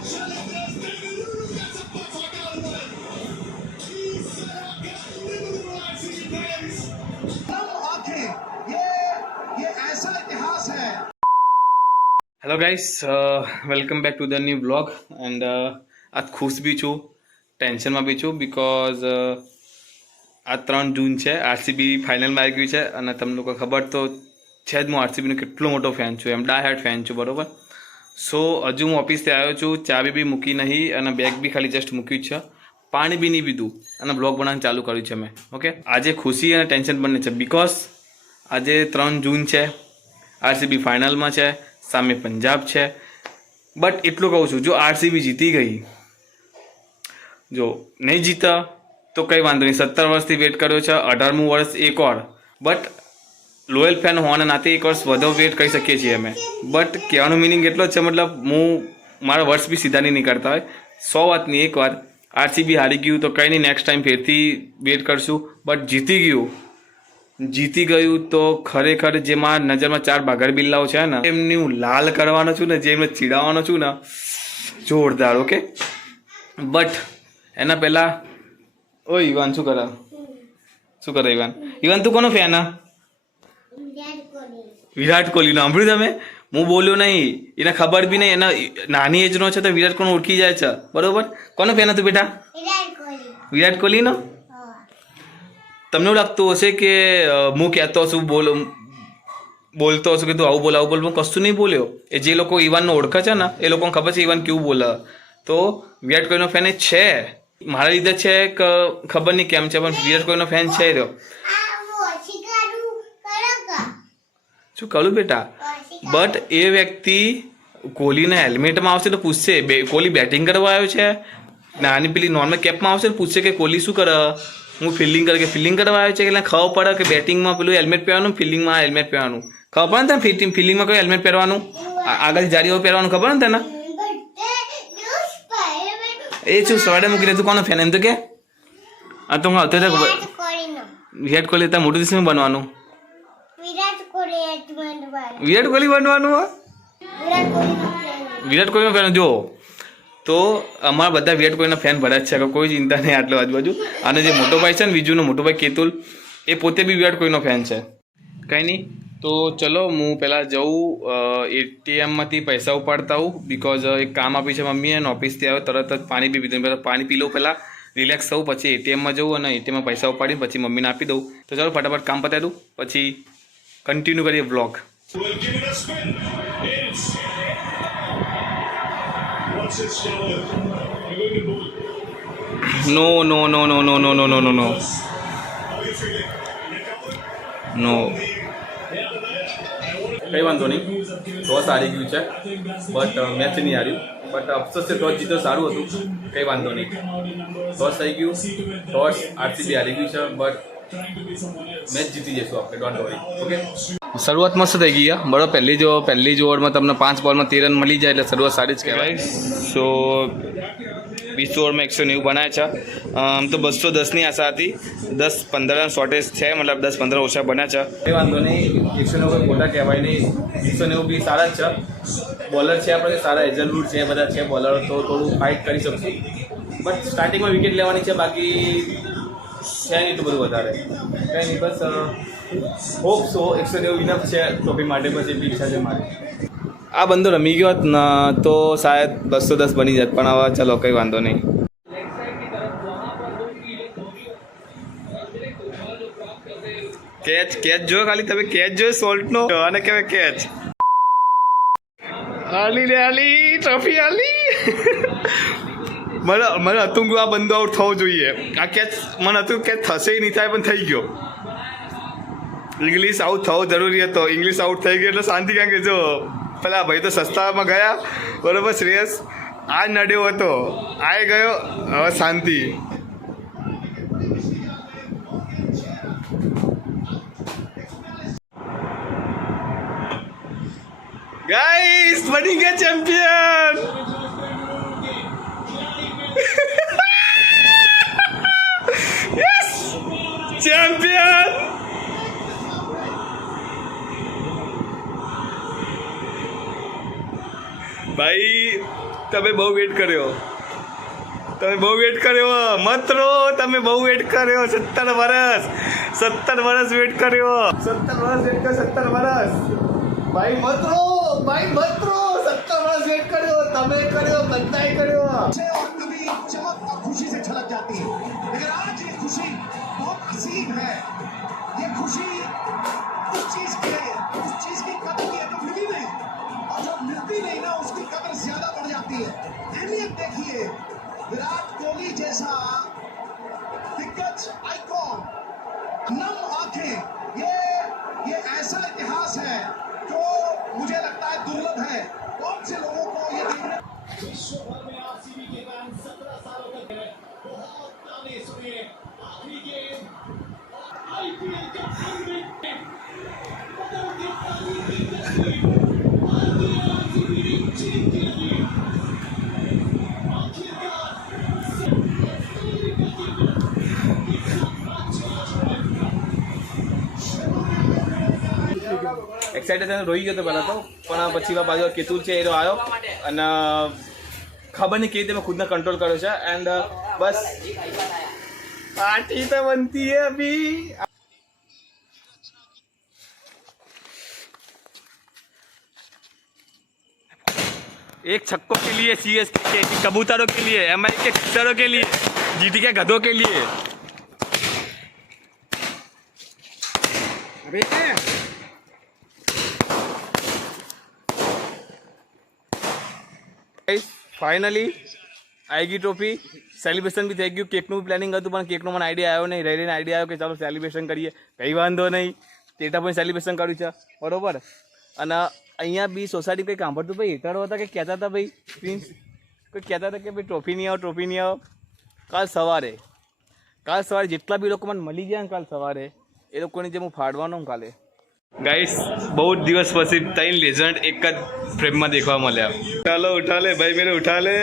Hello guys, welcome back to the new blog and आज खुश भी छूँ, टेन्शन में भी छूँ बिकॉज आ 3 जून है, आरसीबी फाइनल में आई गई है और तम लोग खबर तो है ज, आरसीबी केटलो मोटो फैन छूँ, एम डाई हार्ड फैन छूँ बराबर। सो हजू हूँ ऑफिस से आयो छूँ, चाबी भी मूकी नहीं और बैग भी खाली जस्ट मूक्यू है, पानी भी नहीं पीधु और ब्लॉग बनाने चालू कर्यु छे मैं। ओके, आज खुशी और टेन्शन बने छे बिकॉज आज 3 जून है, आरसीबी फाइनल में है, सामे पंजाब है। बट एटलू कहूँ छूँ, जो आरसीबी जीती गई, जो नहीं जीता तो कई वांधो नहीं, 17 वर्षथी वेट कर्यो छे, 18मुं वर्ष एक और। बट लॉयल फैन होवाना नाते एक वर्ष वधु वेट करी सकीए छीए अमे। बट कहेवानो मीनिंग एटलो ज छे, मतलब हूँ मारा वर्ष भी सीधा नहीं निकलता है। 100 वातनी एक बार आरसीबी हारी गयुं तो कई नहीं, नेक्स्ट टाइम फेरथी वेट करशुं। बट जीती गयु तो खरेखर जेमां नजर में 4 बागर बिल्लाओ छे ने, एमनी हूँ लाल करवानो छुं ने, जे एમને ચીડાવવાનો છું ને, જોરદાર। ओके, बट एना पहला ओ ઈવાન શું કરે ઈવાન તું કોનો ફેન? વિરાટ કોહલી નો સાંભળ્યું તમે? હું બોલ્યો નહીં, એને ખબર બી નહીં, એના નાની એજ નો છે તો વિરાટ કોહલી ઓળખી જાય છે બરોબર। કોનો ફેન હતું બેટા? વિરાટ કોહલી નો। તમને એવું લાગતું હશે કે હું કહેતો છું, બોલતો હશું કે તું આવું બોલ, હું કશું નહીં બોલ્યો। એ જે લોકો ઈવાનને ઓળખે છે ને એ લોકોને ખબર છે ઈવાન કેવું બોલે। તો વિરાટ કોહલીનો ફેન એ છે, મારા લીધે છે કે ખબર નહીં કેમ છે, પણ વિરાટ કોહલીનો ફેન છે રહ્યો। શું કહું બેટા? બટ એ વ્યક્તિ કોહલીના હેલ્મેટમાં આવશે તો પૂછશે કોહલી બેટિંગ કરવા આવ્યો છે, નાની પેલી નોર્મલ કેપમાં આવશે તો પૂછશે કે કોહલી શું કરે, હું ફિલ્ડિંગ કરવા આવ્યો છે, એટલે ખબર પડે કે બેટિંગમાં પેલું હેલ્મેટ પહેરવાનું, ફિલ્ડિંગમાં હેલ્મેટ પહેરવાનું ખબર પડે ને તને, ફિલ્ડિંગમાં કોઈ હેલ્મેટ પહેરવાનું, આગળથી જારીઓ પહેરવાનું ખબર ને તને? એ શું સવારે મૂકી દે, તું કોનો ફેન એમ તો કે? આ તો હું આવતો વિરાટ કોહલી ત્યાં મોટું દિવસ બનવાનું, વિરાટ કોહલી બનવાનું, વિરાટ કોહલીનો ફેન જો। તો અમારા બધા વિરાટ કોહલીના ફેન ભરા જ છે, કોઈ ચિંતા નહીં આટલો આજુબાજુ। અને જે મોટો ભાઈ છે ને, બીજુનો મોટો ભાઈ કેતુલ, એ પોતે બી વિરાટ કોહલીનો ફેન છે। કંઈ નહીં, તો ચલો હું પહેલાં જઉં એટીએમમાંથી પૈસા ઉપાડતા હું, બિકોઝ એક કામ આપી છે મમ્મીએ, અને ઓફિસથી આવ્યો તરત જ પાણી પી પીધું, પહેલાં પાણી પી લઉં, પહેલાં રિલેક્સ થવું, પછી એટીએમમાં જવું અને એટીએમમાં પૈસા ઉપાડીને પછી મમ્મીને આપી દઉં। તો ચાલો ફટાફટ કામ પતાવી દઉં, પછી કન્ટિન્યુ કરીએ વ્લોગ। નો નો નો નો નો નો નો નો નો નો નો કંઈ વાંધો નહીં, ટોસ હારી ગયું છે, બટ મેચ નહીં હાર્યું, બટ અફસોસ છે ટોસ જીતો સારું હતું, કંઈ વાંધો નહીં, ટોસ થઈ ગયું, ટોસ આરસીબી હારી ગયું છે, બટ મેચ જીતી જઈશું આપણે, ડોન્ટ વરી। ઓકે, શરૂઆત મસ્ત થઈ ગઈ બરાબર। પહેલી જ ઓવરમાં તમને 5 બોલમાં 13 રન મળી જાય એટલે શરૂઆત સારી જ કહેવાય। સો 20 ઓવરમાં 190 બનાવ્યા છે, આમ તો 210ની આશા હતી, 10-15 રન શોર્ટેજ છે, મતલબ 10-15 ઓછા બન્યા છે, કંઈ વાંધો નહીં, 190 ખોટા કહેવાય નહીં, 290 બી સારા જ છે। બોલર છે આપણે સારા, એઝલવુડ છે, બધા છે બોલર, તો થોડું ફાઇટ કરી શકશું, બટ સ્ટાર્ટિંગમાં વિકેટ લેવાની છે, બાકી છે નહીં એટલું બધું વધારે, કંઈ નહીં, બસ હોપ સો 190 ઇનફ છે ટ્રોફી માટે, બસ એટલી ઈચ્છા છે મારી। આ બંદો રમી ગયો હોત ને તો શાયદ 210 બની જાત, પણ હવે ચલો કંઈ વાંધો નહીં। કેચ જો, ખાલી તમે કેચ જો સોલ્ટનો, અને કહેવાય કેચ આલી રે આલી, ટ્રોફી આલી। મને હતું કે આ બંદો આઉટ થવો જોઈએ, આ કેચ મને હતું કે થશે નહીં થાય, પણ થઈ ગયો। ઇંગ્લિશ આઉટ થવો જરૂરી હતો, ઇંગ્લિશ આઉટ થઈ ગયો એટલે શાંતિ, કારણ કે જો પેલા ભાઈ તો સસ્તામાં ગયા બરાબર, શ્રેયસ આ નડ્યો હતો, આ ગયો, હવે શાંતિ। ગાઈસ બની ગયા ચેમ્પિયન। Yes, champion. भाई તમે બહુ વેટ કર્યો, તમે બહુ વેટ કર્યો, મત રો, તમે બહુ વેટ કર્યો. 17 વર્ષ, 17 વર્ષ વેટ કર્યો, 17 વર્ષ વેટ કર્યો, 17 વર્ષ. ભાઈ મત રો, ભાઈ મત રો, 17 વર્ષ વેટ કર્યો, તમે કર્યો, બધાએ કર્યો. और कभी चमक और खुशी से छलक जाती है, लेकिन आज ये खुशी बहुत असीम है. ये खुशी उस चीज की कदर की है जो मिली नहीं, और जो मिलती नहीं ना उसकी कदर ज्यादा बढ़ जाती है. अहमियत देखिए, विराट कोहली जैसा दिग्गज आइकॉन, नम आंखें, ये ऐसा इतिहास है जो मुझे लगता है दुर्लभ है. बहुत से लोगों को ये देखने विश्व भर में आरसीबी के फैन 17 सालों तक है. बहुत ताने सुने, आखिरी गेम आईपीएल के अंतिम बदलती तारीख की तस्वीर, भारतीय आरसीबी जीत के लिए आखिरकार એક્સાઇટેડ રોઈ ગયો તો પહેલાં તો, પણ પછી બાજુ કેતુલ છે એનો આવ્યો અને ખબર નહીં કેવી રીતે મેં ખુદને કંટ્રોલ કર્યો છે. એન્ડ બસ પાર્ટી તો બનતી હે અભી. एक छक्कों के लिए सीएसके के कबूतरों के लिए, एमआई के कबूतरों के लिए, जीटी के गधों के लिए. अबे ફાઇનલી આવી ગઈ ટ્રોફી. સેલિબ્રેશન બી થઈ ગયું. કેકનું બી પ્લાનિંગ હતું પણ કેકનો મને આઈડિયા આવ્યો નહીં. રહીને આઈડિયા આવ્યો કે ચાલો સેલિબ્રેશન કરીએ. કંઈ વાંધો નહીં, તેટા પણ સેલિબ્રેશન કર્યું છે બરોબર. અને અહીંયા બી સોસાયટી કંઈ સાંભળતું ભાઈ હેઠળ હતા કે કહેતા હતા ભાઈ પ્રિન્સ કોઈ કહેતા હતા કે ભાઈ ટ્રોફી નહીં આવો, ટ્રોફી નહીં આવો. કાલ સવારે જેટલા બી લોકો મને મળી ગયા ને કાલ સવારે એ લોકોની જે હું ફાડવાનો કાલે. ગાઈસ બહુ જ દિવસ પછી 3 લેજન્ડ એક જ ફ્રેમમાં દેખવા મળ્યા. ઉઠા લે ભાઈ, મેરે ઉઠા લે.